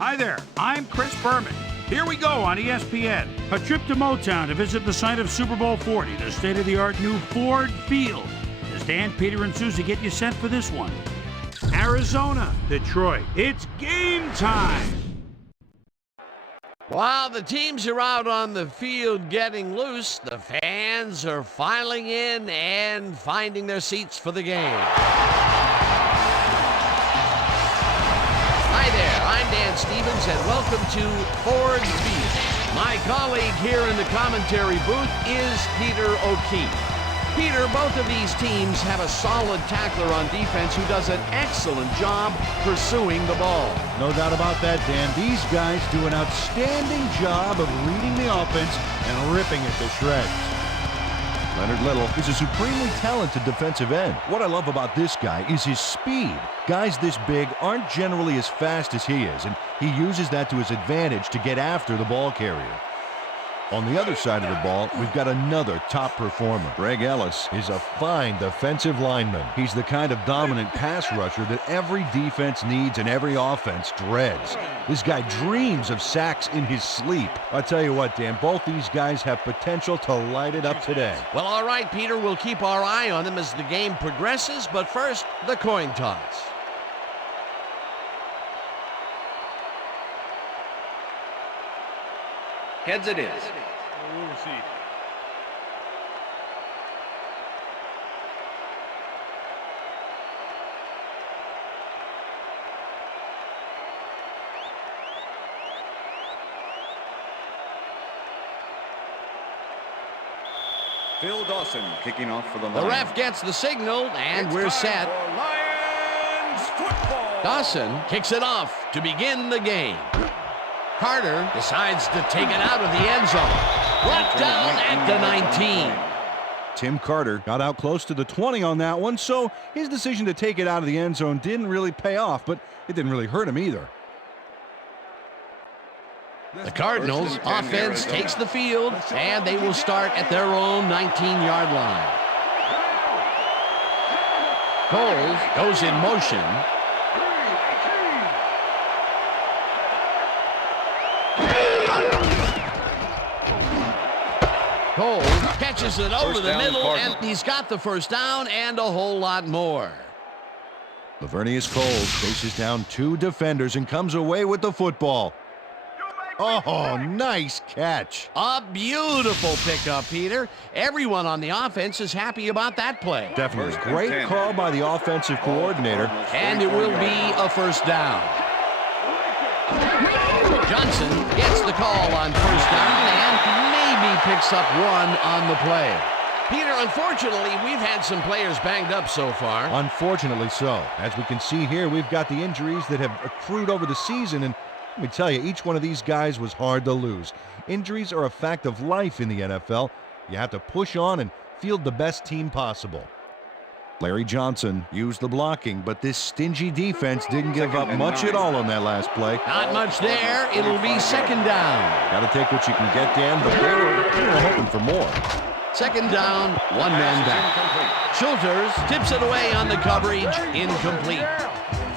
Hi there, I'm Chris Berman. Here we go on ESPN. A trip to Motown to visit the site of Super Bowl 40, the state-of-the-art new Ford Field. As Dan, Peter, and Susie get you set for this one. Arizona, Detroit, it's game time! While the teams are out on the field getting loose, the fans are filing in and finding their seats for the game. Hi there, I'm Dan Stevens, and welcome to Ford Field. My colleague here in the commentary booth is Peter O'Keefe. Peter, both of these teams have a solid tackler on defense who does an excellent job pursuing the ball. No doubt about that, Dan. These guys do an outstanding job of reading the offense and ripping it to shreds. Leonard Little is a supremely talented defensive end. What I love about this guy is his speed. Guys this big aren't generally as fast as he is, and he uses that to his advantage to get after the ball carrier. On the other side of the ball, we've got another top performer. Greg Ellis is a fine defensive lineman. He's the kind of dominant pass rusher that every defense needs and every offense dreads. This guy dreams of sacks in his sleep. I tell you what, Dan, both these guys have potential to light it up today. Well, all right, Peter, we'll keep our eye on them as the game progresses, but first, the coin toss. Heads it is. We'll receive. Phil Dawson kicking off for the Lions. The ref gets the signal, and we're set. Lions football. Dawson kicks it off to begin the game. Carter decides to take it out of the end zone. Brought down at the 19. Tim Carter got out close to the 20 on that one, so his decision to take it out of the end zone didn't really pay off, but it didn't really hurt him either. The Cardinals offense takes the field, and they will start at their own 19-yard line. Cole goes in motion. Cole catches it over the middle, and he's got the first down and a whole lot more. Lavernius Cole chases down two defenders and comes away with the football. Oh, nice catch. A beautiful pickup, Peter. Everyone on the offense is happy about that play. Definitely. Great call by the offensive coordinator. And it will be a first down. Johnson gets the call on first down and maybe picks up one on the play. Peter, unfortunately, we've had some players banged up so far. Unfortunately so. As we can see here, we've got the injuries that have accrued over the season, and let me tell you, each one of these guys was hard to lose. Injuries are a fact of life in the NFL. You have to push on and field the best team possible. Larry Johnson used the blocking, but this stingy defense didn't give up much at all on that last play. Not much there. It'll be second down. Got to take what you can get, Dan, but they were hoping for more. Second down, one man back. Schulters tips it away on the coverage, incomplete.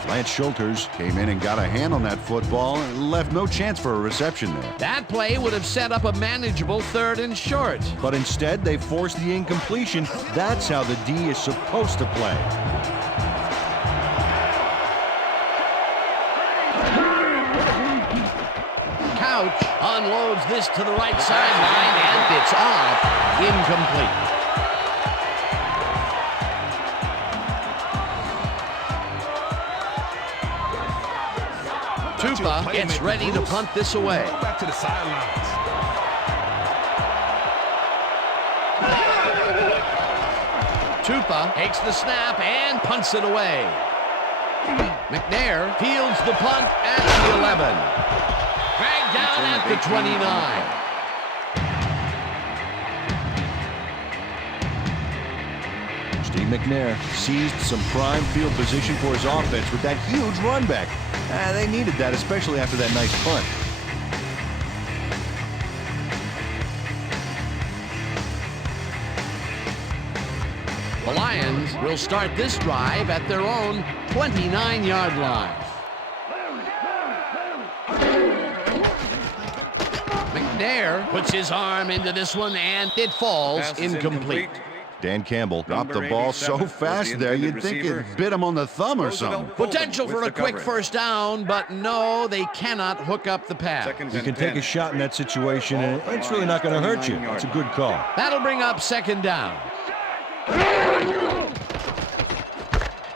Lance Schulters came in and got a hand on that football and left no chance for a reception there. That play would have set up a manageable third and short. But instead, they forced the incompletion. That's how the D is supposed to play. Couch unloads this to the right sideline, and it's off, incomplete. Tupa gets ready to punt this away. Back to the sidelines. Tupa takes the snap and punts it away. McNair fields the punt at the 11. Dragged down at the 29. Steve McNair seized some prime field position for his offense with that huge run back. They needed that, especially after that nice punt. The Lions will start this drive at their own 29-yard line. McNair puts his arm into this one, and it falls Pass is incomplete. Dan Campbell dropped the Number ball 87 so was fast the there, intended you'd think receiver. it bit him on the thumb or something. Potential for a quick first down, but no, they cannot hook up the pass. You can take a shot in that situation, and it's really not going to hurt you. It's a good call. That'll bring up second down.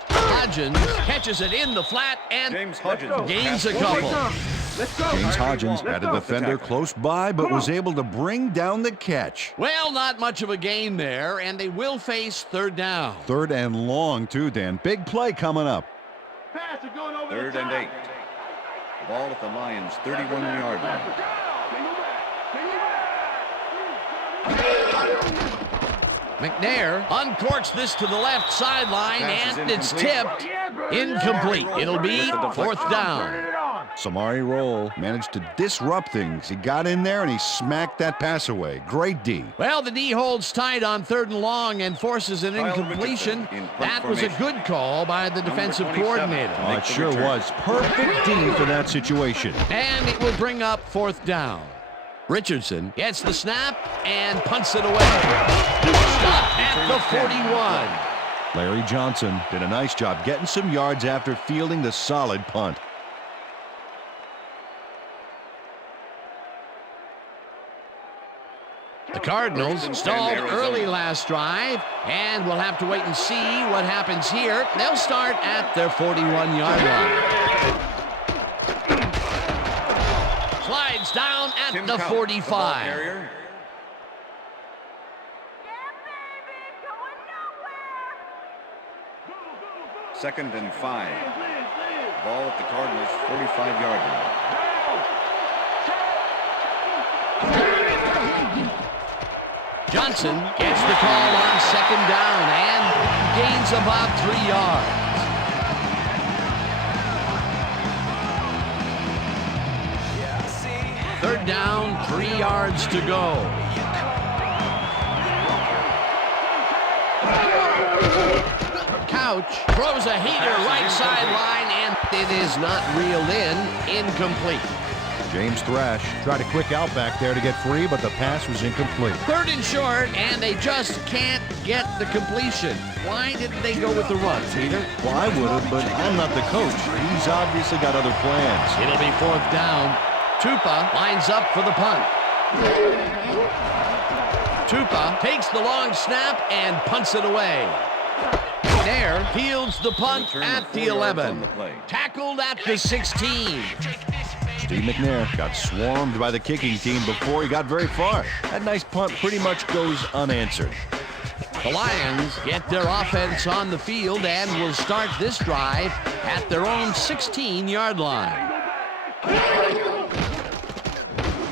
Hodgins catches it in the flat and James Hodgins gains a couple. James Hodgins had a defender close by, but was able to bring down the catch. Well, not much of a gain there, and they will face third down. Third and long, too, Dan. Big play coming up. Third and 8. The ball at the Lions' 31-yard line. McNair uncorks this to the left sideline, Pass is and it's incomplete. tipped. Incomplete. It'll be fourth down. Samari Roll managed to disrupt things. He got in there and he smacked that pass away. Great D. Well, the D holds tight on third and long and forces an Kyle incompletion. Richardson in punt That was a formation. good call by the defensive 27 coordinator. Oh, it Makes the sure return. was. Perfect D for that situation. And it will bring up fourth down. Richardson gets the snap and punts it away. Stop at the 41. Larry Johnson did a nice job getting some yards after fielding the solid punt. The Cardinals stalled early last drive, and we'll have to wait and see what happens here. They'll start at their 41-yard line. Slides down at Tim the Count, 45. the ball carrier. Second and 5. Ball at the Cardinals' 45-yard line. Johnson gets the call on second down and gains about 3 yards. Third down, 3 yards to go. Couch throws a heater right sideline, and it is not reeled in. Incomplete. James Thrash tried a quick out back there to get free, but the pass was incomplete. Third and short, and they just can't get the completion. Why didn't they go with the run, Peter? Well, I would have, but I'm not the coach. He's obviously got other plans. It'll be fourth down. Tupa lines up for the punt. Tupa takes the long snap and punts it away. McNair fields the punt Return at of the 4 yards 11. on the play. Tackled at the 16. Steve McNair got swarmed by the kicking team before he got very far. That nice punt pretty much goes unanswered. The Lions get their offense on the field and will start this drive at their own 16-yard line.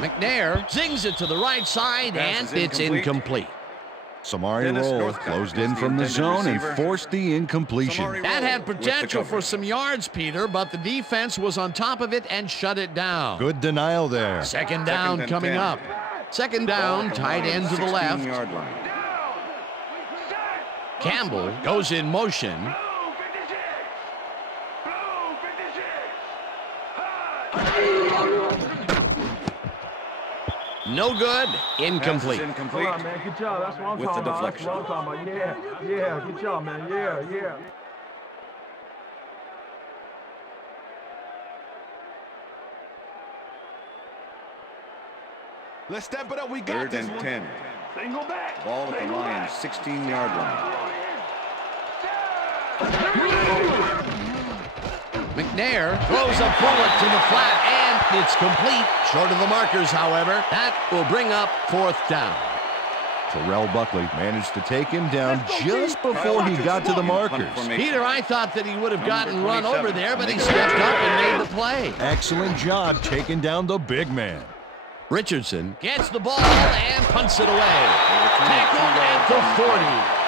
McNair zings it to the right side, Pass and is it's incomplete. Samari Dennis Roll Northcutt closed was in the from the intended zone and receiver. forced the incompletion. Samari That Roll had with the potential for coverage. some yards, Peter, but the defense was on top of it and shut it down. Good denial there. Second down and coming 10. up. Second down, tight end to the left. 16-yard line. Campbell goes in motion. No good. Incomplete. Pass is incomplete. Come on, man. Good job. That's what I'm With the talking about. That's deflection. what I'm talking about. Yeah. Good job, man. Yeah. Let's step it up. We got Third this and one. 10. Single back. Ball at the Lions' 16-yard line. McNair throws a bullet to the flat, and it's complete. Short of the markers, however. That will bring up fourth down. Terrell Buckley managed to take him down just before he got to the markers. Peter, I thought that he would have gotten Number run 27. over there, but he stepped up and made the play. Excellent job taking down the big man. Richardson gets the ball and punts it away. Tackled at the 40.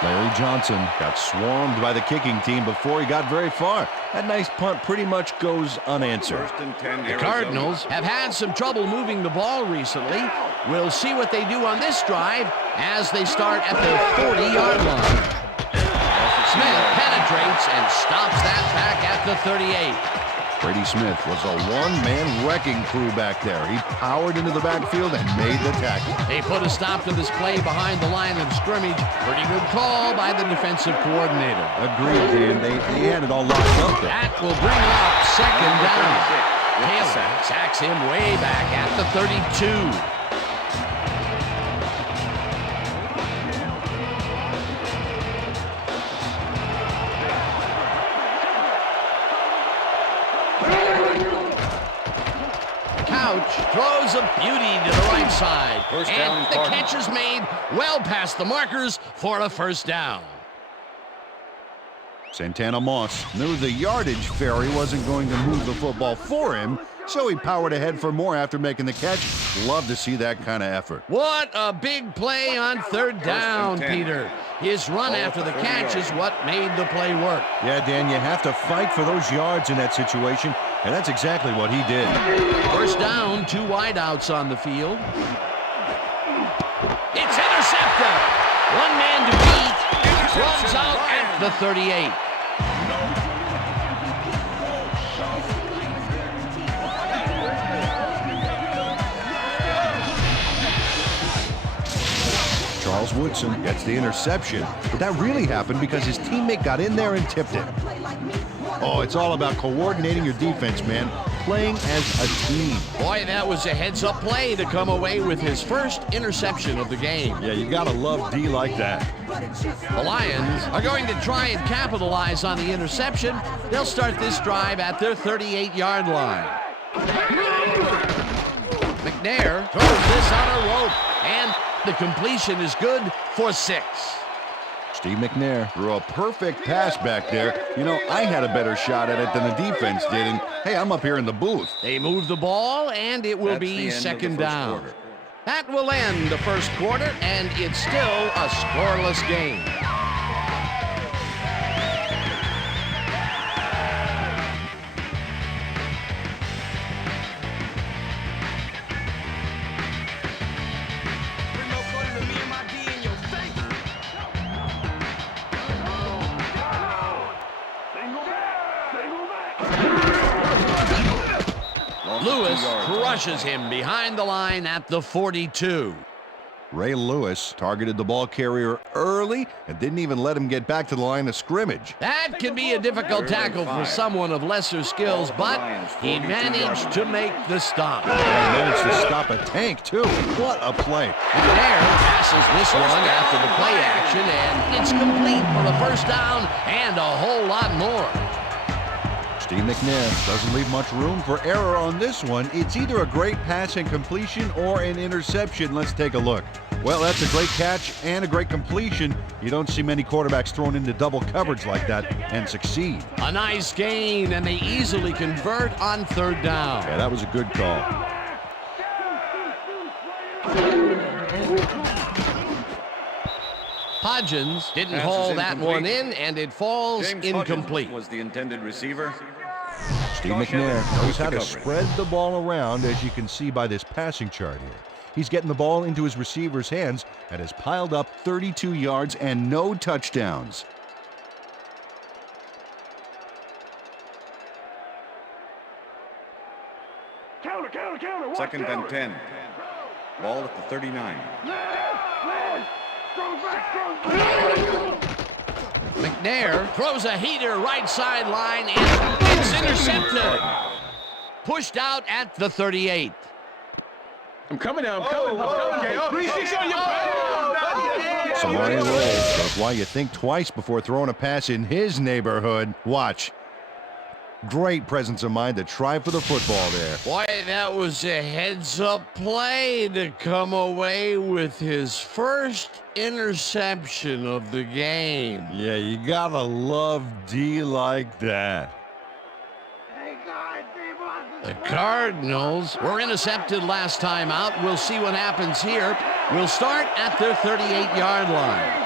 Larry Johnson got swarmed by the kicking team before he got very far. That nice punt pretty much goes unanswered. First and 10, The Arizona. Cardinals have had some trouble moving the ball recently. We'll see what they do on this drive as they start at their 40-yard line. Smith penetrates and stops that back at the 38. Brady Smith was a one-man wrecking crew back there. He powered into the backfield and made the tackle. They put a stop to this play behind the line of scrimmage. Pretty good call by the defensive coordinator. Agreed, Dan. They had it all locked up there. That will bring up second down. Taylor sacks him way back at the 32. Throws a beauty to the right side. First down, and the catch is made well past the markers for a first down. Santana Moss knew the yardage fairy wasn't going to move the football for him, so he powered ahead for more after making the catch. Love to see that kind of effort. What a big play on third down, Peter. His run after the catch is what made the play work. Yeah, Dan, you have to fight for those yards in that situation, and that's exactly what he did. First down, 2 wideouts on the field. It's intercepted. One man to beat. Runs out at the 38. Charles Woodson gets the interception, but that really happened because his teammate got in there and tipped it. Oh, it's all about coordinating your defense, man. Playing as a team. Boy, that was a heads-up play to come away with his first interception of the game. Yeah, you gotta love D like that. The Lions are going to try and capitalize on the interception. They'll start this drive at their 38-yard line. McNair throws this on a rope, and the completion is good for 6. Steve McNair threw a perfect pass back there. You know, I had a better shot at it than the defense did, and hey, I'm up here in the booth. They move the ball, and it will be second down. That will end the first quarter, and it's still a scoreless game. Lewis crushes him behind the line at the 42. Ray Lewis targeted the ball carrier early and didn't even let him get back to the line of scrimmage. That can be a difficult tackle for someone of lesser skills, but he managed to make the stop. And managed to stop a tank, too. What a play. McNair passes this one after the play action, and it's complete for a first down and a whole lot more. Steve McNair doesn't leave much room for error on this one. It's either a great pass and completion or an interception. Let's take a look. Well, that's a great catch and a great completion. You don't see many quarterbacks thrown into double coverage like that and succeed. A nice gain, and they easily convert on third down. Yeah, that was a good call. Hodgins didn't haul that one in, and it falls James incomplete. Hodgins was the intended receiver. Steve McNair knows how to spread the ball around, as you can see by this passing chart here. He's getting the ball into his receiver's hands and has piled up 32 yards and no touchdowns. Counter. Second and 10. Ball at the 39. McNair throws a heater right sideline, and it's intercepted. Pushed out at the 38. I'm coming now. I'm coming. Okay. 3-6 on your back. Samari Rose shows why you think twice before throwing a pass in his neighborhood. Watch. Great presence of mind to try for the football there. Boy, that was a heads-up play to come away with his first interception of the game. Yeah, you gotta love D like that. The Cardinals were intercepted last time out. We'll see what happens here. We'll start at their 38-yard line.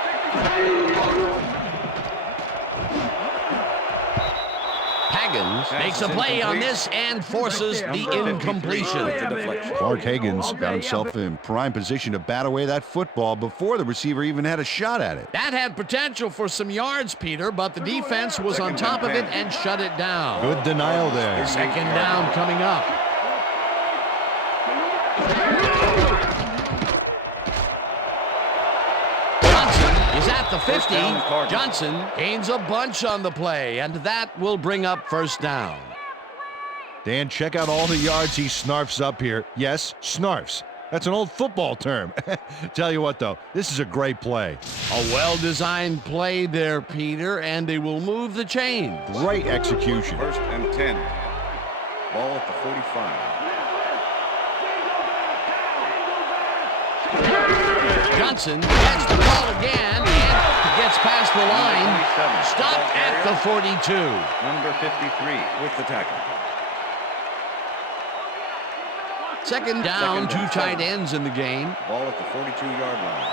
Higgins makes a play on this and forces the incompletion. Clark Higgins got himself in prime position to bat away that football before the receiver even had a shot at it. That had potential for some yards, Peter, but the defense was on top of it and shut it down. Good denial there. Second down coming up. Johnson is at the 50. Johnson gains a bunch on the play, and that will bring up first down. Dan, check out all the yards he snarfs up here. Yes, snarfs. That's an old football term. Tell you what, though, this is a great play. A well-designed play there, Peter, and they will move the chains. Great execution. 1st and 10. Ball at the 45. Johnson gets the ball again and gets past the line. Stopped at the 42. Number 53 with the tackle. Second down, two tight ends in the game. Ball at the 42-yard line.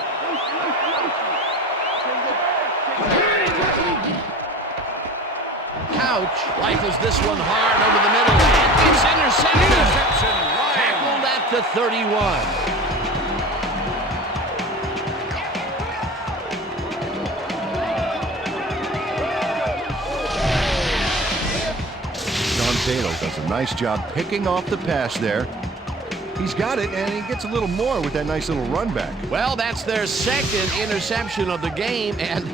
Couch rifles this one hard over the middle. It's intercepted. Tackled at the 31. John Taylor does a nice job picking off the pass there. He's got it, and he gets a little more with that nice little run back. Well, that's their second interception of the game, and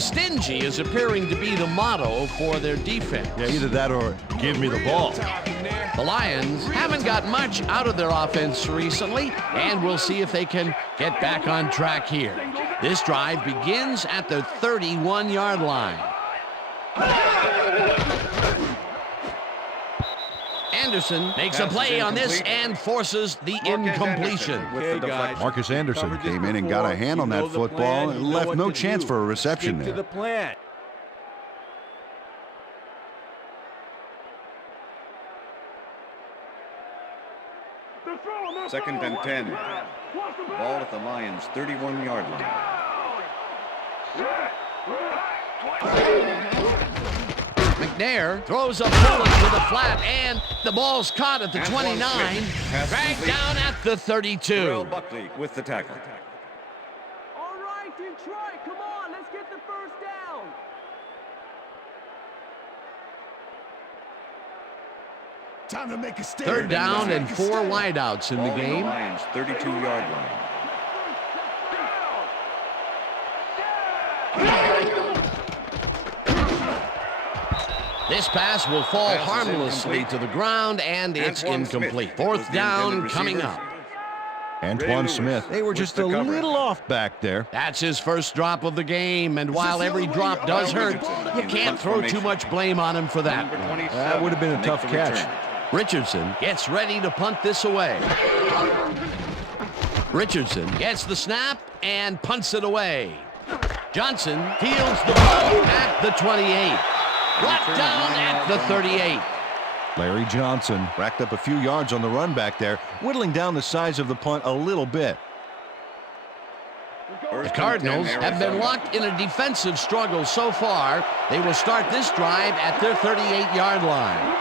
stingy is appearing to be the motto for their defense. Yeah, either that or give me the ball. The Lions haven't got much out of their offense recently, and we'll see if they can get back on track here. This drive begins at the 31-yard line. Anderson makes a play on this and forces the incompletion. Marcus Anderson came in and got a hand on that football and left no chance for a reception there. To the plan. Second and 10. Ball at the Lions' 31-yard line. McNair throws a bullet to the flat, and the ball's caught at the 29, dragged down at the 32. Terrell Buckley with the tackle. All right, Detroit, come on, let's get the first down. Time to make a stand. Third down and 4 wideouts in the Ball at the game. Lions' 32-yard line. This pass will fall harmlessly to the ground, and it's incomplete. Fourth down coming up. Antoine Smith, they were just a little off back there. That's his first drop of the game, and while every drop does hurt, you can't throw too much blame on him for that. That would have been a tough catch. Richardson gets ready to punt this away. Richardson gets the snap and punts it away. Johnson fields the ball at the 28. Brought down at the 38. Larry Johnson racked up a few yards on the run back there, whittling down the size of the punt a little bit. The Cardinals have been locked in a defensive struggle so far. They will start this drive at their 38-yard line.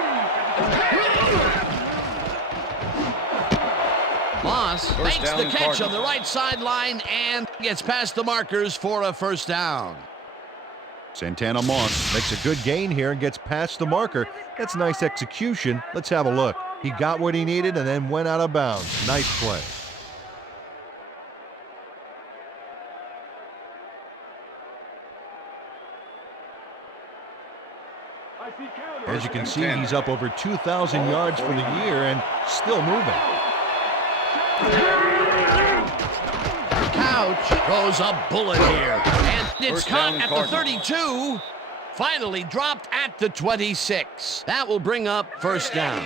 Moss makes the catch on the right sideline and gets past the markers for a first down. Santana Moss makes a good gain here and gets past the marker. That's nice execution. Let's have a look. He got what he needed and then went out of bounds. Nice play. As you can see, he's up over 2,000 yards for the year and still moving. Couch throws a bullet here, and it's caught at the 32. Finally dropped at the 26. That will bring up first down.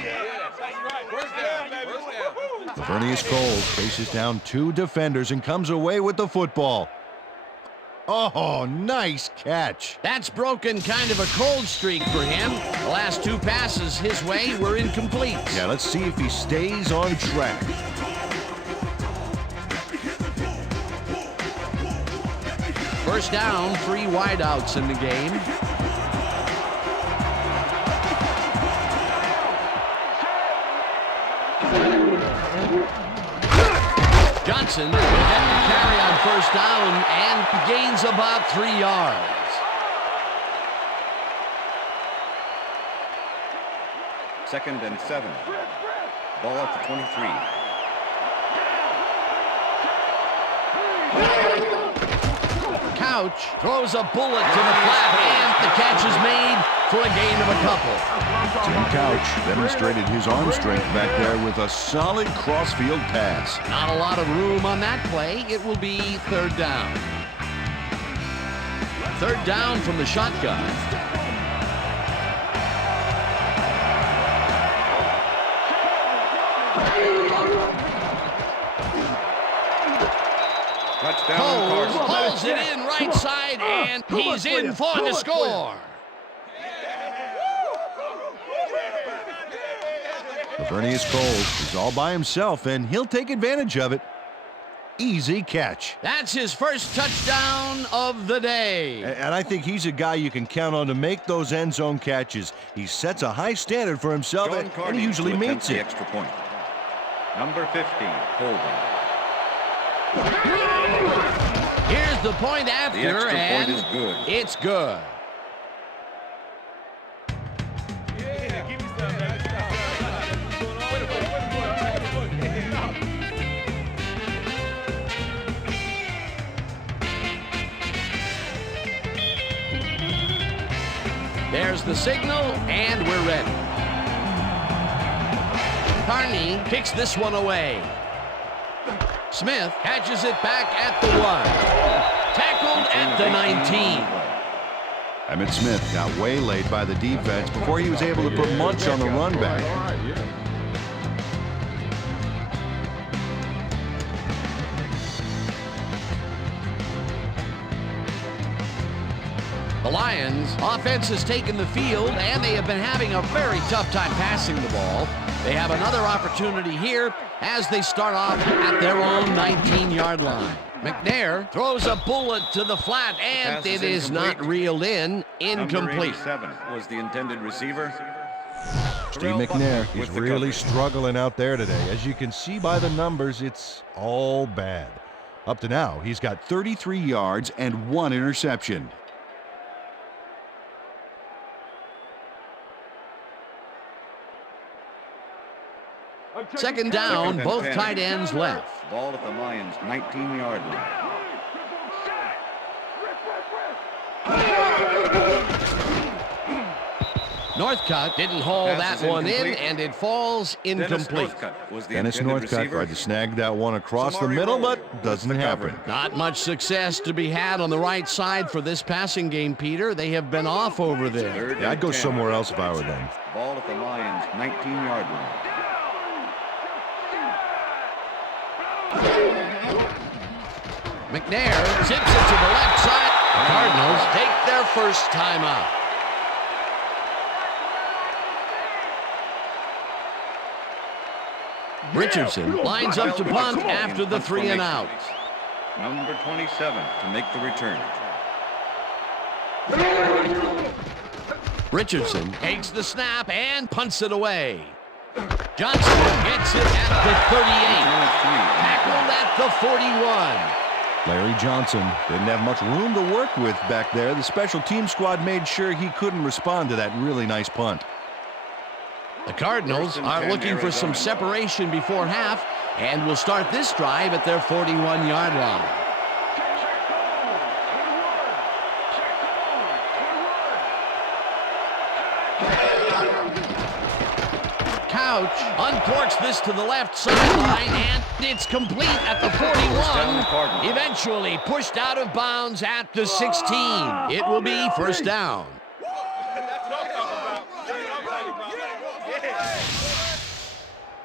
Lavernius Cole chases down 2 defenders and comes away with the football. Oh, nice catch. That's broken kind of a cold streak for him. The last 2 passes his way were incomplete. Yeah, let's see if he stays on track. First down, 3 wideouts in the game. Johnson will get the carry on first down and gains about 3 yards. Second and 7. Ball at the 23. Couch throws a bullet to the flat, and the catch is made for a gain of a couple. Tim Couch demonstrated his arm strength back there with a solid crossfield pass. Not a lot of room on that play. It will be third down. Third down from the shotgun. Touchdown, Coles Cardinals. hauls it in right side, and he's in for the score. Lavernius Coles is all by himself, and he'll take advantage of it. Easy catch. That's his first touchdown of the day. And I think he's a guy you can count on to make those end zone catches. He sets a high standard for himself, and he usually meets the it. extra point. Number 15, holding. Here's the point after, The extra and point is good. it's good. There's the signal, and we're ready. Carney kicks this one away. Smith catches it back at the 1. Tackled at the 19. Emmitt Smith got waylaid by the defense before he was able to put Munch on the run back. The Lions offense has taken the field, and they have been having a very tough time passing the ball. They have another opportunity here as they start off at their own 19-yard line. McNair throws a bullet to the flat, and Pass it is is not incomplete. reeled in. Incomplete. Number 87 was the intended receiver. Steve McNair is really struggling out there today. As you can see by the numbers, it's all bad. Up to now, he's got 33 yards and 1 interception. Second down, Second and both 10. tight ends left. Ball at the Lions' 19-yard line. Northcutt didn't haul Pass that is one in, incomplete. and it falls incomplete. Dennis Northcutt tried to snag that one across the middle, but doesn't happen. Not much success to be had on the right side for this passing game, Peter. They have been off over there. Yeah, I'd go somewhere else if I were them. Ball at the Lions' 19-yard line. McNair zips it to the left side. The Cardinals take their first timeout. Richardson lines up to punt after the 3 and out. Number 27 to make the return. Richardson takes the snap and punts it away. Johnson gets it at the 38. Tackled at the 41. Larry Johnson didn't have much room to work with back there. The special team squad made sure he couldn't respond to that really nice punt. The Cardinals are looking for some separation before half and will start this drive at their 41-yard line. Couch uncorks this to the left sideline, and it's complete at the 41. Eventually pushed out of bounds at the 16. It will be first down.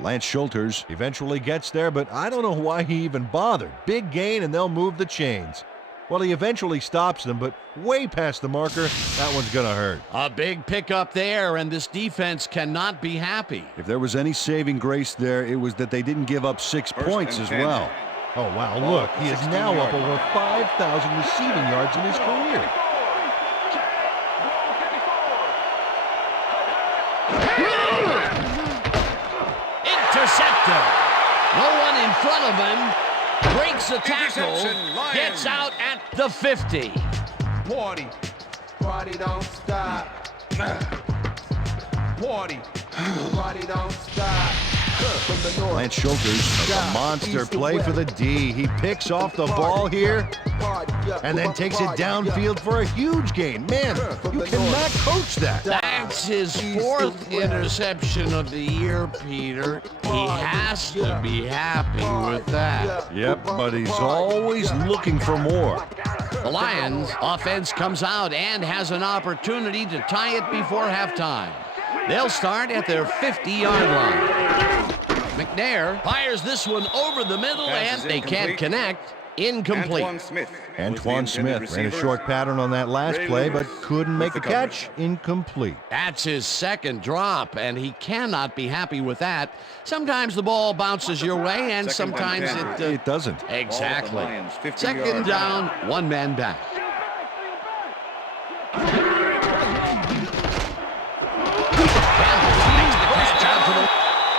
Lance Schulters eventually gets there, but I don't know why he even bothered. Big gain, and they'll move the chains. Well, he eventually stops them, but way past the marker. That one's going to hurt. A big pickup there, and this defense cannot be happy. If there was any saving grace there, it was that they didn't give up 6 points as well. Oh, wow, look. He is now up over 5,000 receiving yards in his career. Intercepted after. No one in front of him. Breaks the tackle. Interception, Lions. Gets out at the 50. Party. Party don't stop. Party. Party don't stop. From the north. Lance Schulters does a monster play for the D. He picks off the ball here and then takes it downfield for a huge gain. Man, you cannot coach that. That's his 4th interception of the year, Peter. He has to be happy with that. Yep, but he's always looking for more. The Lions offense comes out and has an opportunity to tie it before halftime. They'll start at their 50-yard line. McNair fires this one over the middle, and they can't connect. Incomplete. Antoine Smith ran a short pattern on that last play, but couldn't make the catch. Incomplete. That's his 2nd drop, and he cannot be happy with that. Sometimes the ball bounces your way, and sometimes It doesn't. Exactly. 2nd down, 1 man back.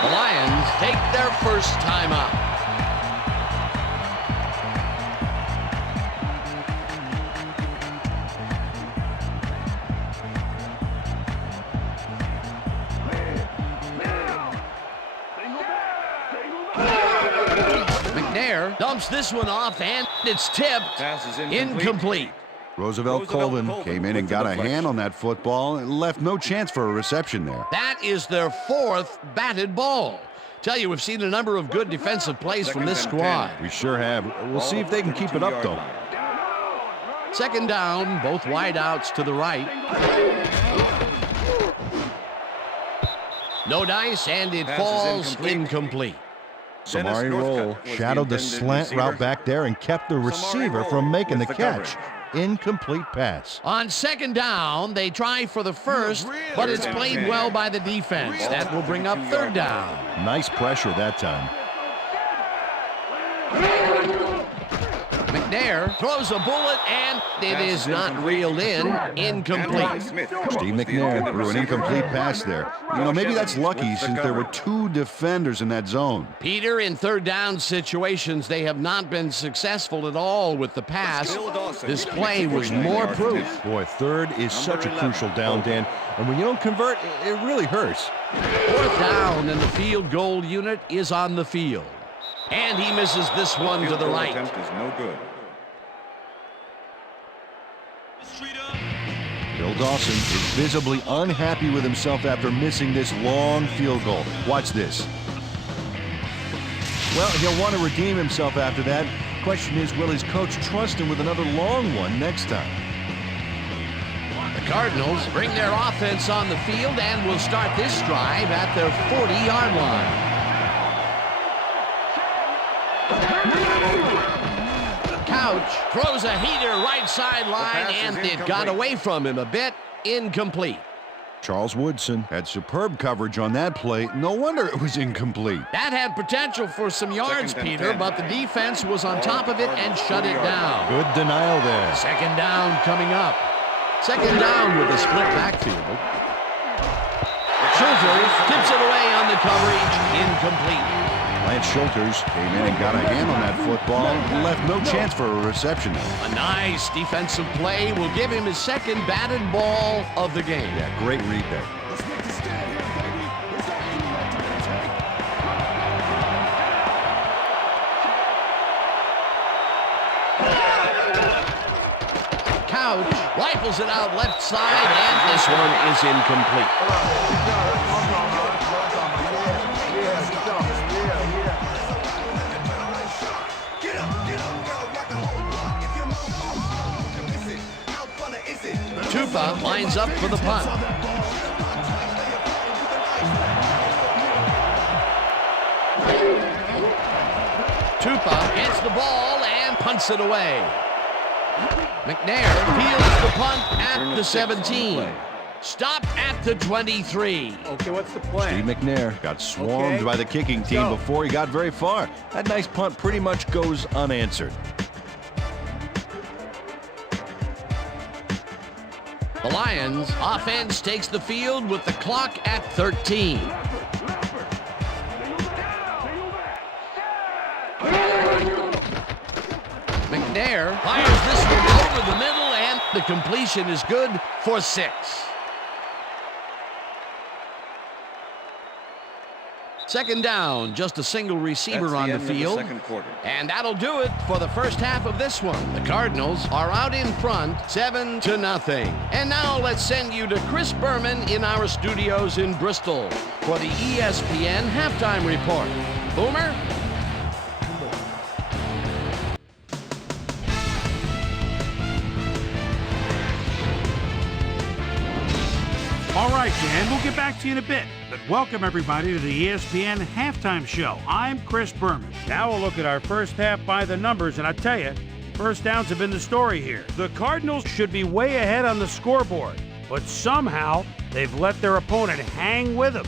The Lions take their first time out. McNair dumps this one off, and it's tipped. Pass is Incomplete. Roosevelt Colvin came in and got a hand on that football and left no chance for a reception there. That is their 4th batted ball. Tell you, we've seen a number of good defensive plays from this squad. We sure have. We'll see if they can keep it up, though. 2nd down, both wideouts to the right. No dice, and it falls incomplete. Samari Roll shadowed the slant route back there and kept the receiver from making the catch. Incomplete pass. On 2nd down, they try for the first, but it's played well by the defense. That will bring up 3rd down. Nice pressure that time. McNair throws a bullet, and it is not reeled in. Incomplete. Steve McNair threw an incomplete pass there. You know, maybe that's lucky since there were 2 defenders in that zone. Peter, in 3rd down situations, they have not been successful at all with the pass. This play was more proof. Boy, 3rd is such a crucial down, Dan. And when you don't convert, it really hurts. 4th down, and the field goal unit is on the field. And he misses this one to the right. Attempt is no good. Bill Dawson is visibly unhappy with himself after missing this long field goal. Watch this. Well, he'll want to redeem himself after that. Question is, will his coach trust him with another long one next time? The Cardinals bring their offense on the field and will start this drive at their 40-yard line. Couch throws a heater right sideline, and it got away from him a bit. Incomplete. Charles Woodson had superb coverage on that play. No wonder it was incomplete. That had potential for some yards, Peter, but the defense was on top of it and shut it down. Good denial there. 2nd down coming up. 2nd down with a split backfield. Schulters tips it away on the coverage. Incomplete. Lance Schulters came in and got a hand on that football and left no chance for a reception. A nice defensive play will give him his 2nd batted ball of the game. Yeah, great read there. Let's make the stand, baby. It's all you like to take. Couch rifles it out left side, and this one is incomplete. Tupa lines up for the punt. Tupa gets the ball and punts it away. McNair fields the punt at the 17. Stopped at the 23. Okay, what's the plan? Steve McNair got swarmed by the kicking team before he got very far. That nice punt pretty much goes unanswered. The Lions offense takes the field with the clock at 13. McNair fires this one over the middle, and the completion is good for 6. Second down, just a single receiver on the field. Second quarter. And that'll do it for the first half of this one. The Cardinals are out in front, 7-0. And now let's send you to Chris Berman in our studios in Bristol for the ESPN Halftime Report. Boomer? All right, Dan, we'll get back to you in a bit. But welcome, everybody, to the ESPN Halftime Show. I'm Chris Berman. Now we'll look at our first half by the numbers, and I tell you, first downs have been the story here. The Cardinals should be way ahead on the scoreboard, but somehow they've let their opponent hang with them.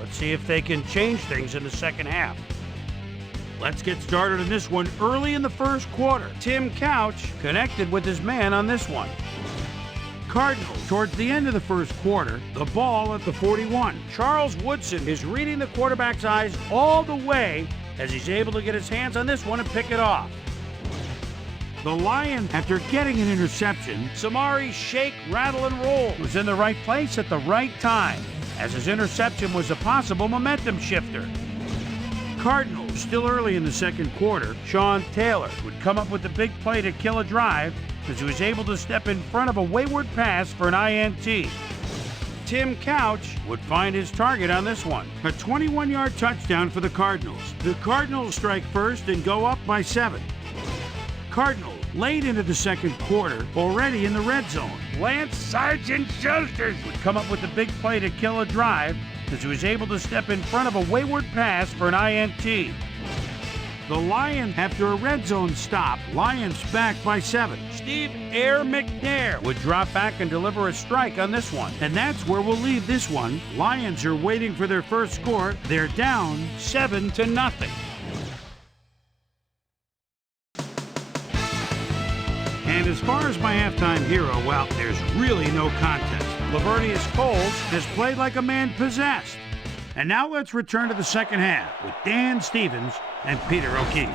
Let's see if they can change things in the second half. Let's get started in this one early in the first quarter. Tim Couch connected with his man on this one. Cardinals, towards the end of the first quarter, the ball at the 41. Charles Woodson is reading the quarterback's eyes all the way as he's able to get his hands on this one and pick it off. The Lions, after getting an interception, Samari's shake, rattle, and roll was in the right place at the right time, as his interception was a possible momentum shifter. Cardinals, still early in the second quarter, Sean Taylor would come up with the big play to kill a drive as he was able to step in front of a wayward pass for an INT. Tim Couch would find his target on this one. A 21-yard touchdown for the Cardinals. The Cardinals strike first and go up by 7. Cardinals, late into the second quarter, already in the red zone. Lance Sergeant Schuster would come up with the big play to kill a drive as he was able to step in front of a wayward pass for an INT. The Lions, after a red zone stop, Lions back by 7. Steve Air McNair would drop back and deliver a strike on this one. And that's where we'll leave this one. Lions are waiting for their first score. They're down 7-0. And as far as my halftime hero, well, there's really no contest. Lavernius Coles has played like a man possessed. And now let's return to the second half with Dan Stevens and Peter O'Keefe.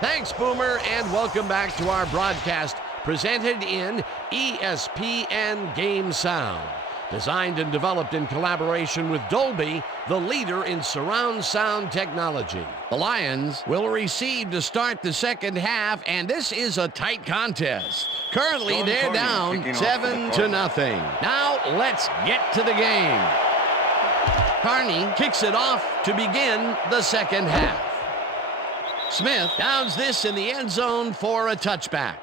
Thanks, Boomer, and welcome back to our broadcast presented in ESPN Game Sound. Designed and developed in collaboration with Dolby, the leader in surround sound technology. The Lions will receive to start the second half, and this is a tight contest. Currently, they're down 7-0. Now, let's get to the game. Carney kicks it off to begin the second half. Smith downs this in the end zone for a touchback.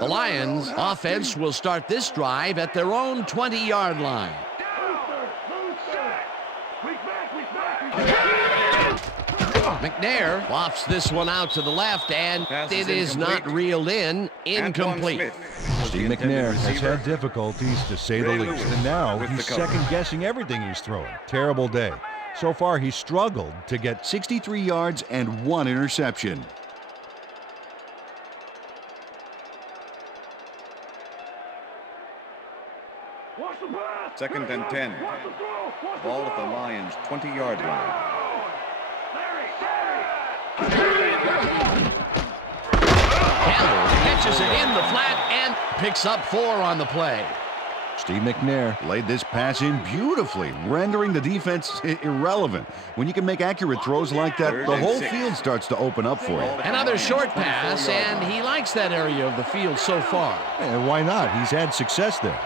The Lions offense will start this drive at their own 20-yard line. McNair lofts this one out to the left, and it is not reeled in. Incomplete. Steve McNair has had difficulties, to say the least, and now he's second-guessing everything he's throwing. Terrible day. So far, he's struggled to get 63 yards and 1 interception. Second and 10. Ball at the Lions' 20-yard line. Campbell catches it in the flat and picks up 4 on the play. Steve McNair laid this pass in beautifully, rendering the defense irrelevant. When you can make accurate throws like that, the whole field starts to open up for you. Another short pass, and he likes that area of the field so far. Why not? He's had success there.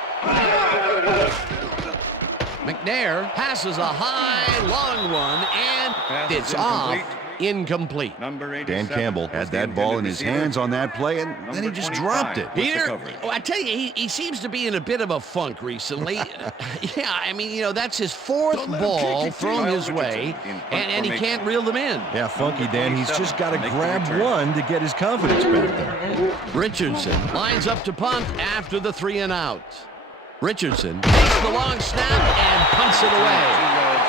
McNair passes a high, long one, and it's off. Incomplete. Dan Campbell had that ball in his hands on that play, and then he just dropped it. Peter, I tell you, he seems to be in a bit of a funk recently. Yeah, I mean, you know, that's his 4th ball thrown his way, and he can't reel them in. Yeah, funky, Dan. He's just got to grab one to get his confidence back there. Richardson lines up to punt after the 3 and out. Richardson takes the long snap and punts it away.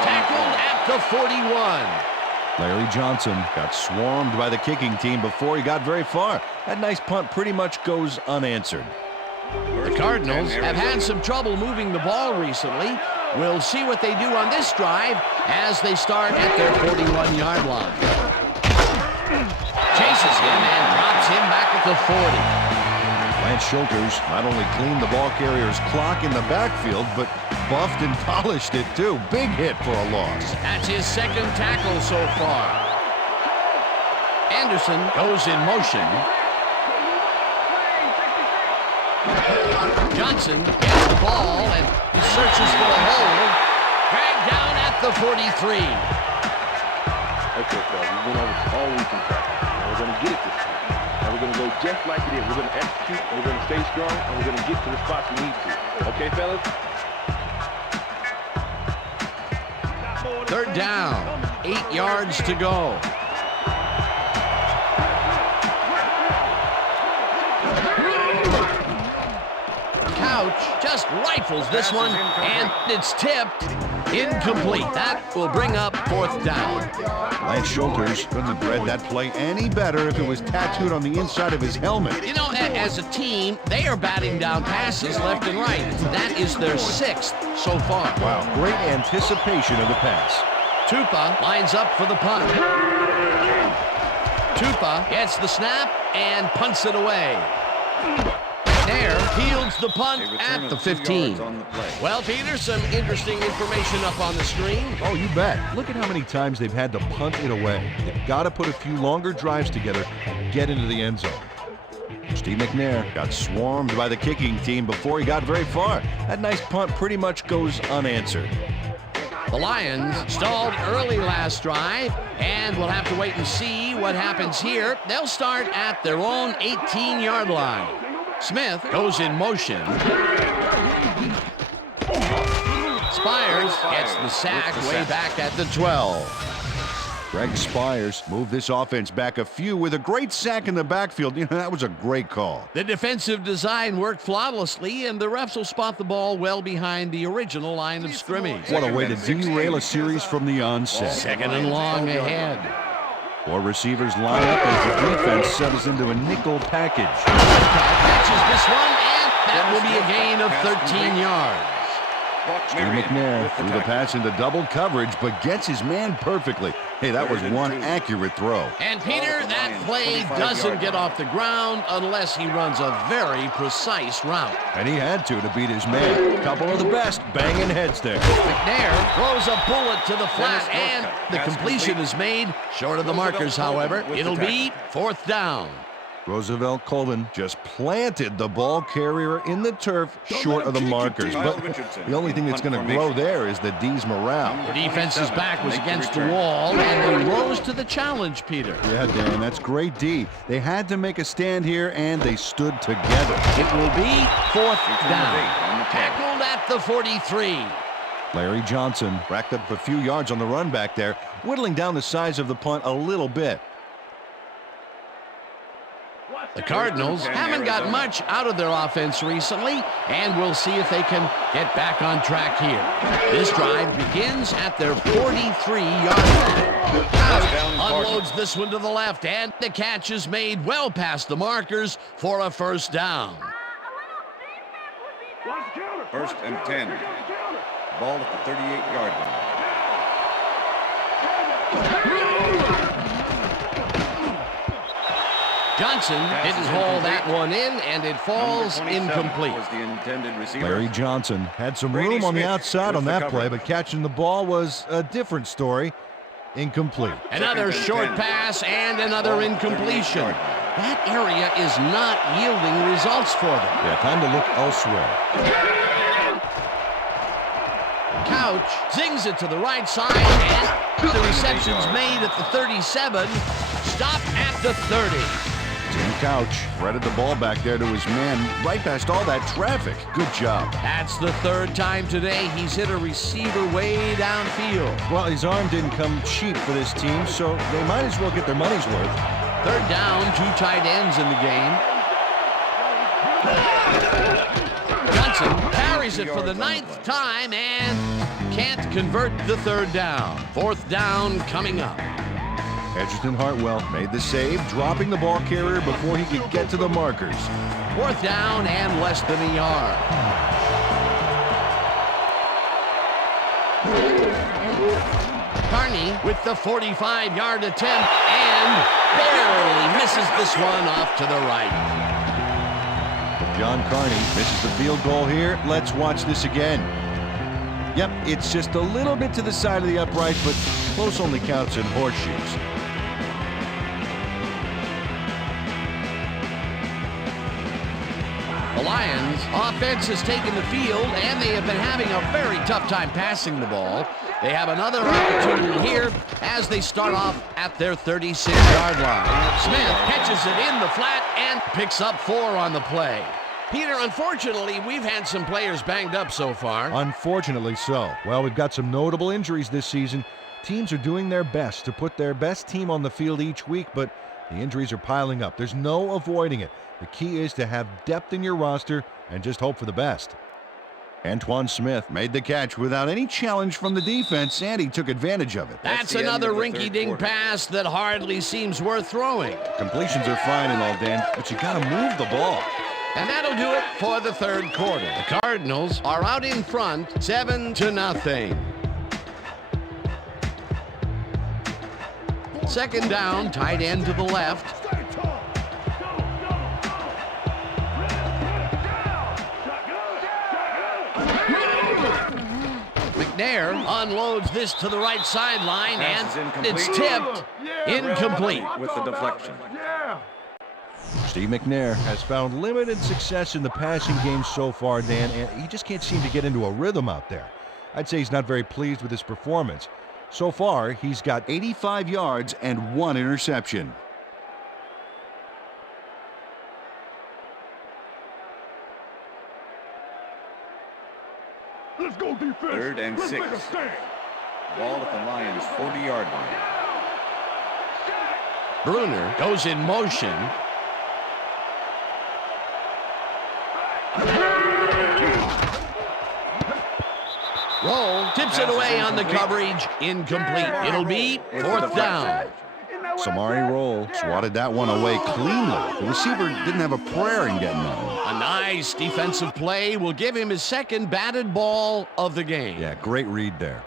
Tackled at the 41. Larry Johnson got swarmed by the kicking team before he got very far. That nice punt pretty much goes unanswered. The Cardinals have had some trouble moving the ball recently, We'll see what they do on this drive as they start at their 41-yard line. Chases him and drops him back at the 40. Lance Schulters not only cleaned the ball carrier's clock in the backfield, but buffed and polished it too. Big hit for a loss. That's his second tackle so far. Anderson goes in motion. Johnson gets the ball and he searches for a hole. Dragged down at the 43. Okay, fellas, we went over all week in practice. Now we're going to get it this time. Now we're going to go just like it is. We're going to execute, we're going to stay strong, and we're going to get to the spots we need to. Okay, fellas? Third down, 8 yards to go. Couch just rifles this one, and it's tipped. Incomplete. That will bring up fourth down. Lance Schulters couldn't have read that play any better if it was tattooed on the inside of his helmet. You know, as a team, they are batting down passes left and right. That is their 6th so far. Wow, great anticipation of the pass. Tupa lines up for the punt. Tupa gets the snap and punts it away. McNair fields the punt at the 15. Well, Peter, some interesting information up on the screen. Oh, you bet. Look at how many times they've had to punt it away. They've got to put a few longer drives together and get into the end zone. Steve McNair got swarmed by the kicking team before he got very far. That nice punt pretty much goes unanswered. The Lions stalled early last drive, and we'll have to wait and see what happens here. They'll start at their own 18-yard line. Smith goes in motion. Spires gets the sack way back at the 12. Greg Spires moved this offense back a few with a great sack in the backfield. You know, that was a great call. The defensive design worked flawlessly, and the refs will spot the ball well behind the original line of scrimmage. What a way to derail a series from the onset. Second and long ahead. 4 receivers line up as the defense settles into a nickel package. Catches this one, and that will be a gain of 13 yards. Steve McNair threw the pass into double coverage, but gets his man perfectly. Hey, that was one accurate throw. And Peter, that play doesn't get off the ground unless he runs a very precise route. And he had to beat his man. Couple of the best banging heads there. McNair throws a bullet to the flat, and the completion is made. Short of the markers, however. It'll be fourth down. Roosevelt Colvin just planted the ball carrier in the turf short of the markers. But the only thing that's going to grow there is the D's morale. The defense's back was against the wall, and they rose to the challenge, Peter. Yeah, Dan, that's great D. They had to make a stand here, and they stood together. It will be fourth down. Tackled at the 43. Larry Johnson racked up a few yards on the run back there, whittling down the size of the punt a little bit. The Cardinals haven't got much out of their offense recently, and we'll see if they can get back on track here. This drive begins at their 43-yard line. Unloads this one to the left, and the catch is made well past the markers for a first down. First and 10. Ball at the 38-yard line. Johnson didn't haul that one in, and it falls incomplete. Larry Johnson had some room on the outside on that play, but catching the ball was a different story. Incomplete. Another short pass and another incompletion. That area is not yielding results for them. Yeah, time to look elsewhere. Couch zings it to the right side, and the reception's made at the 37. Stopped at the 30. Tim Couch threaded the ball back there to his man right past all that traffic. Good job. That's the third time today he's hit a receiver way downfield. Well, his arm didn't come cheap for this team, so they might as well get their money's worth. Third down, 2 tight ends in the game. Johnson carries it for the 9th time and can't convert the third down. Fourth down coming up. Edgerton Hartwell made the save, dropping the ball carrier before he could get to the markers. Fourth down and less than a yard. Carney with the 45-yard attempt and barely misses this one off to the right. John Carney misses the field goal here. Let's watch this again. Yep, it's just a little bit to the side of the upright, but close only counts in horseshoes. The Lions offense has taken the field, and they have been having a very tough time passing the ball. They have another opportunity here as they start off at their 36-yard line. Smith catches it in the flat and picks up 4 on the play. Peter, unfortunately, we've had some players banged up so far. Unfortunately so. Well, we've got some notable injuries this season. Teams are doing their best to put their best team on the field each week, but the injuries are piling up. There's no avoiding it. The key is to have depth in your roster and just hope for the best. Antoine Smith made the catch without any challenge from the defense, and he took advantage of it. That's another rinky-dink pass that hardly seems worth throwing. Completions are fine and all, Dan, but you got to move the ball. And that'll do it for the third quarter. The Cardinals are out in front, 7-0. Second down, tight end to the left. McNair unloads this to the right sideline, and it's tipped. Incomplete. With the deflection. Steve McNair has found limited success in the passing game so far, Dan, and he just can't seem to get into a rhythm out there. I'd say he's not very pleased with his performance. So far, he's got 85 yards and 1 interception. Let's go defense. 3rd and 6. Ball at the Lions' 40-yard line. Bruner goes in motion. Roll, tips it away on the coverage. Incomplete. It'll be 4th down. Samari Roll swatted that one away cleanly. The receiver didn't have a prayer in getting that one. A nice defensive play will give him his second batted ball of the game. Yeah, great read there.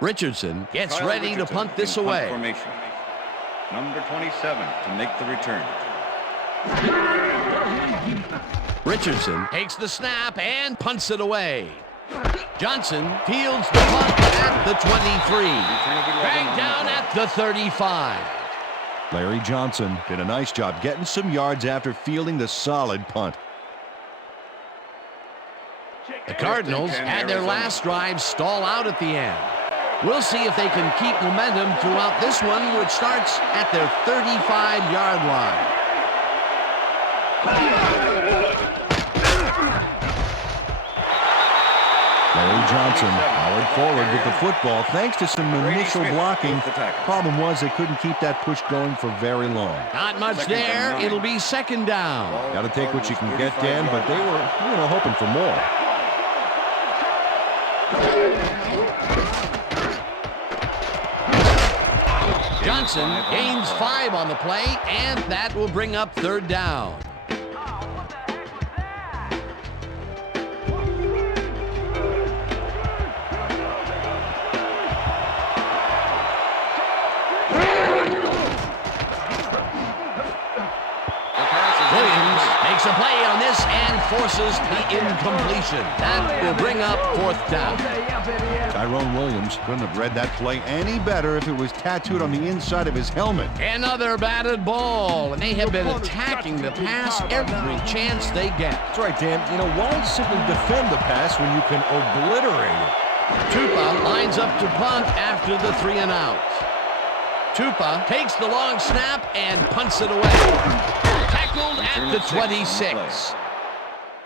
Richardson gets Kyle ready Richardson to punt this in punt away. formation. Number 27 to make the return. Richardson takes the snap and punts it away. Johnson fields the punt at the 23. Back down at the 35. Larry Johnson did a nice job getting some yards after fielding the solid punt. The Cardinals had their last drive stall out at the end. We'll see if they can keep momentum throughout this one, which starts at their 35-yard line. Larry Johnson powered forward with the football thanks to some initial blocking. Problem was they couldn't keep that push going for very long. Not much there. It'll be 2nd down. Got to take what you can get, Dan, but they were, hoping for more. Johnson gains 5 on the play, and that will bring up 3rd down. Williams makes a play on this and forces the incompletion. That will bring up 4th down. Tyrone Williams couldn't have read that play any better if it was tattooed on the inside of his helmet. Another batted ball, and they have been attacking the pass every chance they get. That's right, Dan. Why simply defend the pass when you can obliterate it? Tupa lines up to punt after the 3 and out. Tupa takes the long snap and punts it away. Tackled at the 26.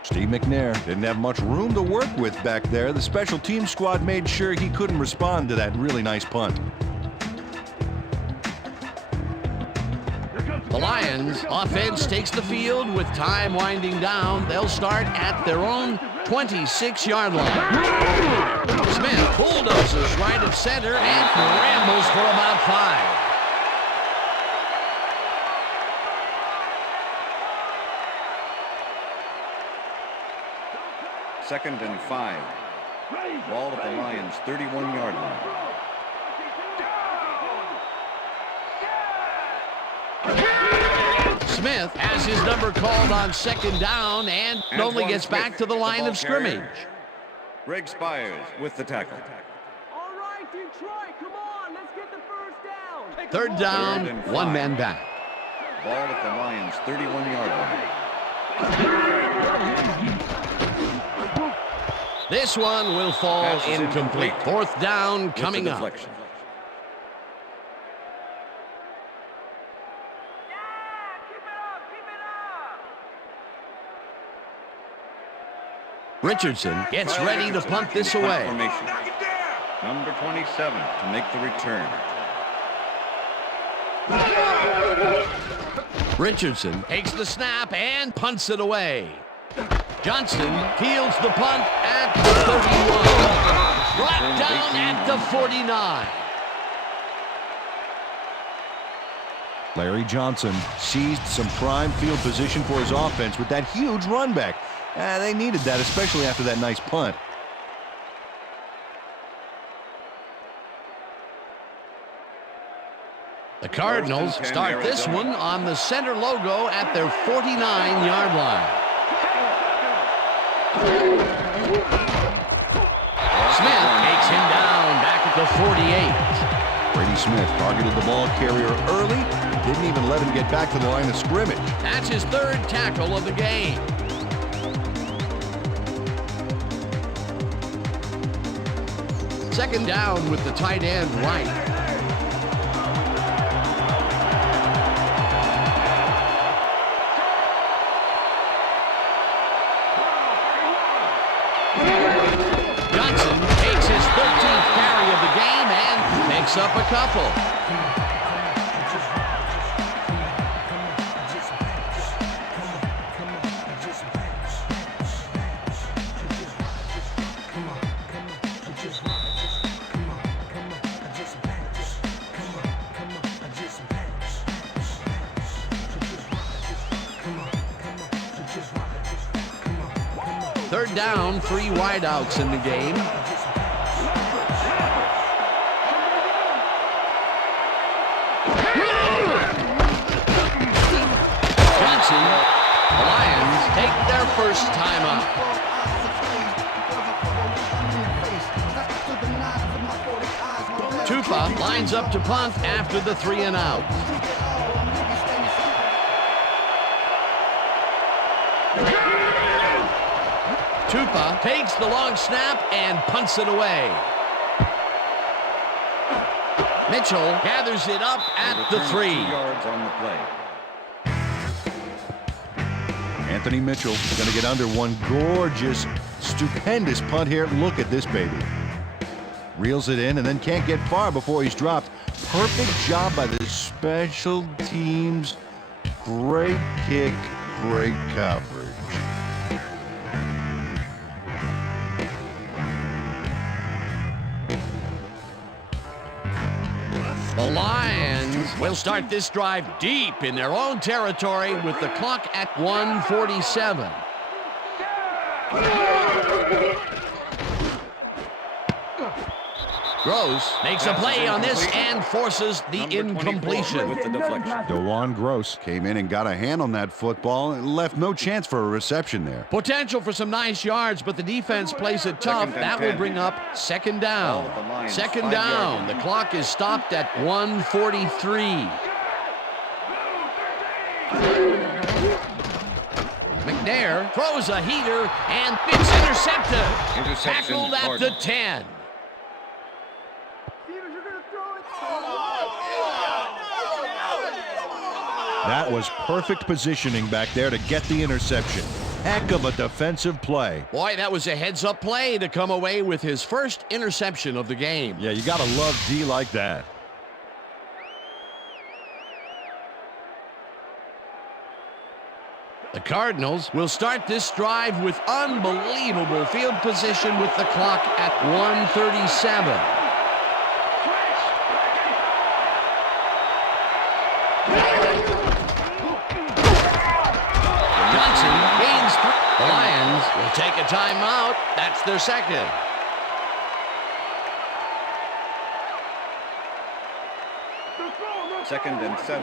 Steve McNair didn't have much room to work with back there. The special team squad made sure he couldn't respond to that really nice punt. The Lions offense takes the field with time winding down. They'll start at their own 26-yard line. Smith bulldozes right of center and rambles for about 5. 2nd and 5. Ball at the Lions' 31-yard line. Smith has his number called on 2nd down and only gets back to the line of scrimmage. Greg Spires with the tackle. All right, Detroit, come on, let's get the first down. 3rd down, 3rd and 5. one man back. Ball at the Lions' 31-yard line. This one will fall Pass is incomplete. 4th down With coming the up. deflection. Richardson gets Kyle ready to Richardson punt this in punt away. formation. Number 27 to make the return. Richardson takes the snap and punts it away. Johnson fields the punt at the 31. Brought down at the 49. Larry Johnson seized some prime field position for his offense with that huge run back. They needed that, especially after that nice punt. The Cardinals start this one on the center logo at their 49-yard line. Smith takes him down back at the 48. Brady Smith targeted the ball carrier early, didn't even let him get back to the line of scrimmage. That's his 3rd tackle of the game. Second down with the tight end right. Johnson takes his 13th carry of the game and picks up a couple. Third down, 3 wideouts in the game. Johnson, the Lions take their first timeout. Tupa lines up to punt after the 3 and out. Tupa takes the long snap and punts it away. Mitchell gathers it up at the 3. 2 yards on the play. Anthony Mitchell going to get under one gorgeous, stupendous punt here. Look at this baby. Reels it in and then can't get far before he's dropped. Perfect job by the special teams. Great kick, great coverage. The Lions will start this drive deep in their own territory with the clock at 1:47. Gross makes a play on this and forces the incompletion. With the deflection. DeJuan Gross came in and got a hand on that football and left no chance for a reception there. Potential for some nice yards, but the defense plays it tough. Second and That will 10. bring up second down. Ball at the Lions, 2nd 5 down. yards. The clock is stopped at 1:43. McNair throws a heater and it's intercepted. Interception, Tackled at the Cardinals. 10. Stevens, you're gonna throw it. That was perfect positioning back there to get the interception. Heck of a defensive play. Boy, that was a heads-up play to come away with his first interception of the game. Yeah, you got to love D like that. The Cardinals will start this drive with unbelievable field position with the clock at 1:37. Johnson gains. The Lions Will take a timeout. That's their second. Second and 7.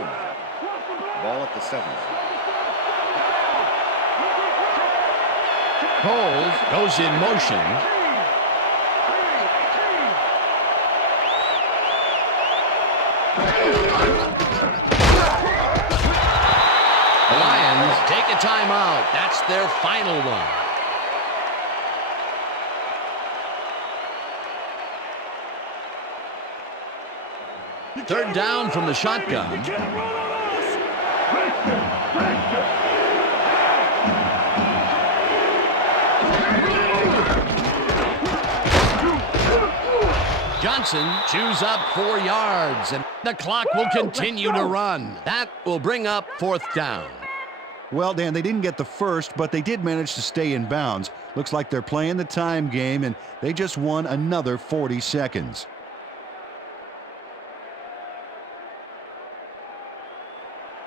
Ball at the 7. Coles goes in motion. The Lions take a timeout. That's their final one. Third down from the shotgun. Johnson chews up 4 yards, and the clock will continue to run. That will bring up fourth down. Well, Dan, they didn't get the first, but they did manage to stay in bounds. Looks like they're playing the time game, and they just won another 40 seconds.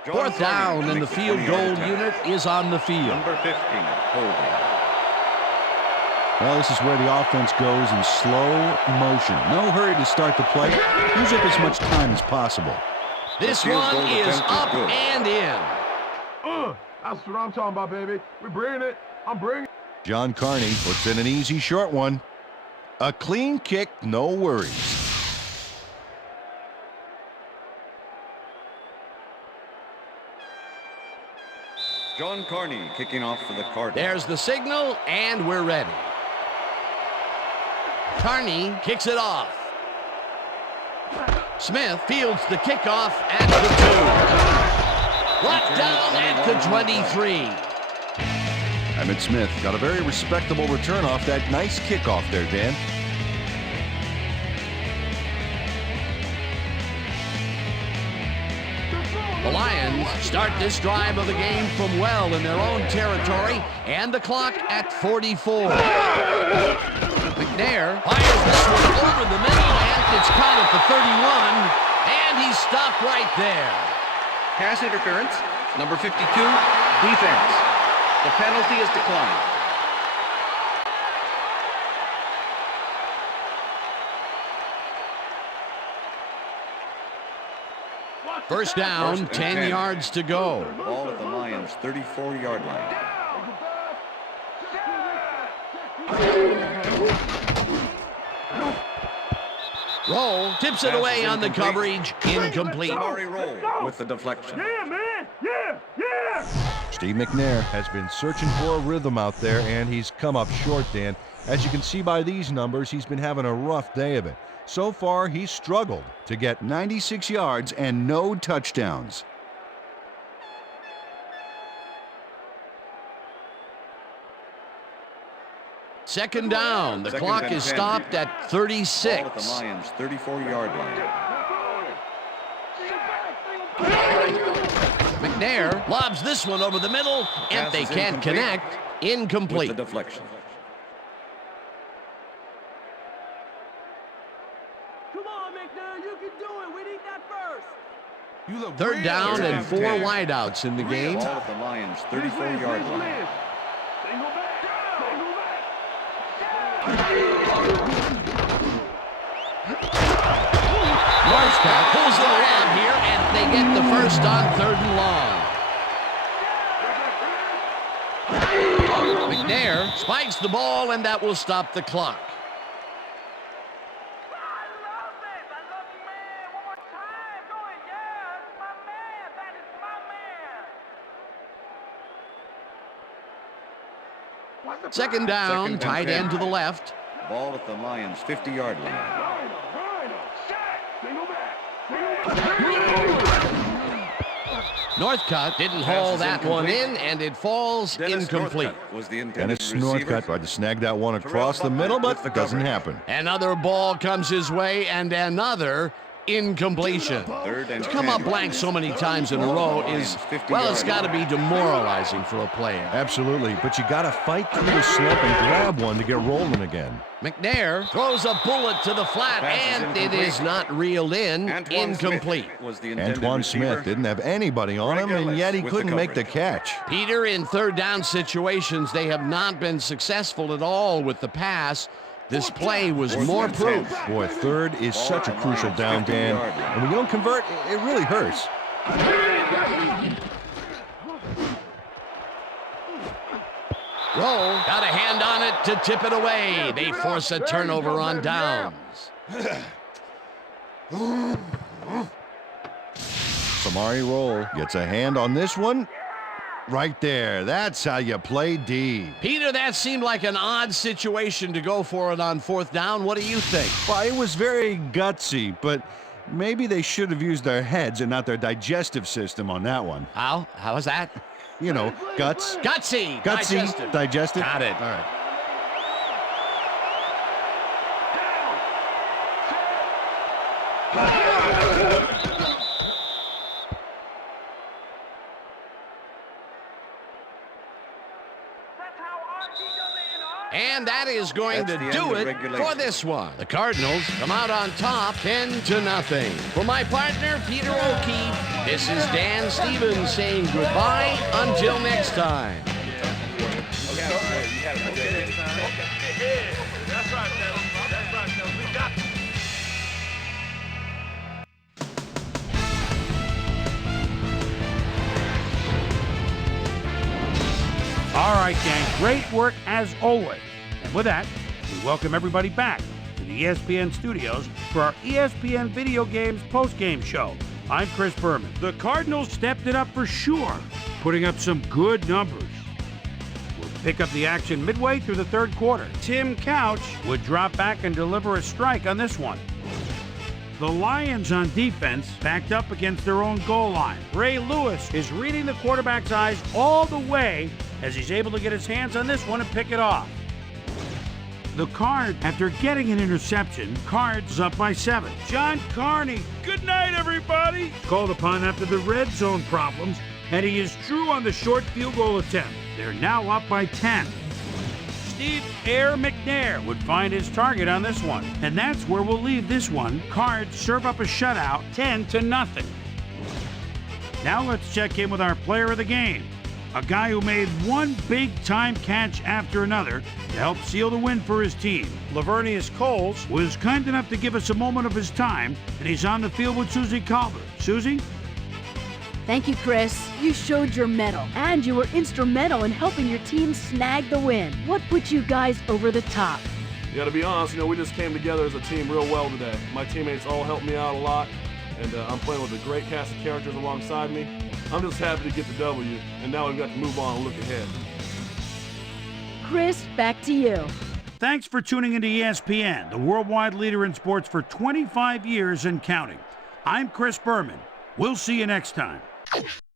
Fourth down, and the field goal unit is on the field. Number 15, holding. Well, this is where the offense goes in slow motion. No hurry to start the play. Use up as much time as possible. This one is up and in. That's what I'm talking about, baby. We're bringing it. I'm bringing it. John Carney puts in an easy short one. A clean kick, no worries. John Carney kicking off for the Cardinals. There's the signal, and we're ready. Carney kicks it off. Smith fields the kickoff at the 2. Brought down at the 23. Emmitt Smith got a very respectable return off that nice kickoff there, Dan. The Lions start this drive of the game from well in their own territory, and the clock at 44. McNair fires this one over the middle, and it's caught at the 31, and he's stopped right there. Pass interference, number 52, defense. The penalty is declined. First down, 10 yards to go. Ball at the Lions' 34-yard line. Roll tips it away on the coverage, incomplete. Samari Roll with the deflection. Yeah, man. Yeah. Steve McNair has been searching for a rhythm out there, and he's come up short, Dan. As you can see by these numbers, he's been having a rough day of it. So far, he's struggled to get 96 yards and no touchdowns. Second down. The Second clock and is 10. stopped at Ball 36. at the Lions' 34-yard line. McNair lobs this one over the middle, and Pass they is can't incomplete. connect. With Incomplete. the deflection. Come on, McNair, you can do it. We need that first. Third down Third and and 4 10. wideouts in the game. Ball at the Lions' 34-yard line. Northcutt pulls it around here, and they get the first on 3rd and long. McNair spikes the ball, and that will stop the clock. Second down, Second and tight 10. end to the left. Ball at the Lions' 50-yard line. Northcutt didn't haul that one in, and it falls Dennis incomplete. Northcutt was the intended Dennis receiver. Northcutt tried to snag that one across the middle, but it doesn't happen. Another ball comes his way, and another Incompletion. Third and To come up 10. blank so many times in a row is, well, it's got to be demoralizing for a player. Absolutely, but you got to fight through the slump and grab one to get rolling again. McNair throws a bullet to the flat, Pass is and it incomplete. is not reeled in. Antoine Incomplete. Smith was the intended Antoine receiver. Smith didn't have anybody on him, and yet he with the couldn't make the coverage. catch. Peter, in third down situations, they have not been successful at all with the pass. This play was more proof. Boy, third is such a crucial down, Dan. And when you don't convert, it really hurts. Roll, got a hand on it to tip it away. They force a turnover on downs. Samari Roll gets a hand on this one. Right there. That's how you play D. Peter, that seemed like an odd situation to go for it on fourth down. What do you think? Well, it was very gutsy, but maybe they should have used their heads and not their digestive system on that one. How? How is that? You know, guts. Gutsy. Gutsy. Digestive. Got it. All right. And that is going That's to the end do of it regulation. for this one. The Cardinals come out on top 10-0. For my partner, Peter O'Keefe, this is Dan Stevens saying goodbye until next time. All right, gang, great work as always. And with that, we welcome everybody back to the ESPN studios for our ESPN Video Games postgame show. I'm Chris Berman. The Cardinals stepped it up for sure, putting up some good numbers. We'll pick up the action midway through the third quarter. Tim Couch would drop back and deliver a strike on this one. The Lions on defense backed up against their own goal line. Ray Lewis is reading the quarterback's eyes all the way as he's able to get his hands on this one and pick it off. The Card, after getting an interception, Cards up by 7. John Carney, good night everybody, called upon after the red zone problems, and he is true on the short field goal attempt. They're now up by 10. Steve Air McNair would find his target on this one. And that's where we'll leave this one. Cards serve up a shutout, 10-0. Now let's check in with our player of the game. A guy who made one big-time catch after another to help seal the win for his team. Lavernius Coles was kind enough to give us a moment of his time, and he's on the field with Susie Calvert. Susie? Thank you, Chris. You showed your mettle, and you were instrumental in helping your team snag the win. What put you guys over the top? Yeah, to be honest, we just came together as a team real well today. My teammates all helped me out a lot, and I'm playing with a great cast of characters alongside me. I'm just happy to get the W, and now we've got to move on and look ahead. Chris, back to you. Thanks for tuning into ESPN, the worldwide leader in sports for 25 years and counting. I'm Chris Berman. We'll see you next time.